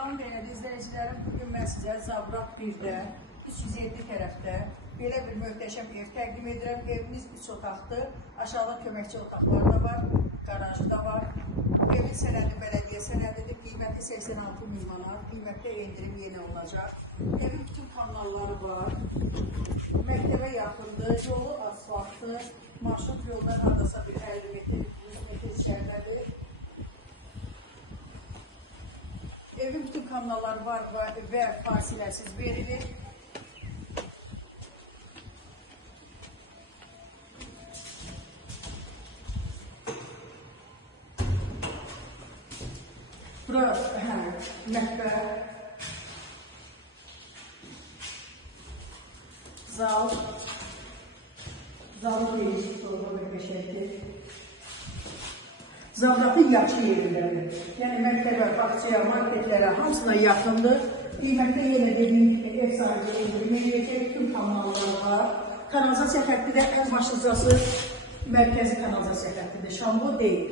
Salam değerli izləyicilərim, bugün mən sizə Zabrat 1-də 307 tərəfdə belə bir möhtəşəm ev təqdim edirəm. Evimiz 3 otaqdır, aşağıda köməkçi otaqları da var, garajı da var. Evin sənədi bələdiyyə sənədidir, qiyməti 86 min manat, qiymətdə endirim yenə olacaq. Evin bütün kanalları var, məktəbə yaxındır, yolu asfaltdır, marşrut yoldan hardasa bir 50 metr, 100 metr içəridədir. Evin bütün kanalları var və fasiləsiz verilir. Burası mətbəx, zal, zalı deyirik, sonra bir şeydir. Zabratın yaxşı yerindədir. Yəni məktəbə, bağçaya, marketlərə hamısına yaxındır. Qiymətdə yenə dediyim kimi ev sahibi endirim eləyəcək, bütün kanalları var. Kanalizasiya xətti də ən başlıcası mərkəzi kanalizasiya xəttidir, şambo deyil.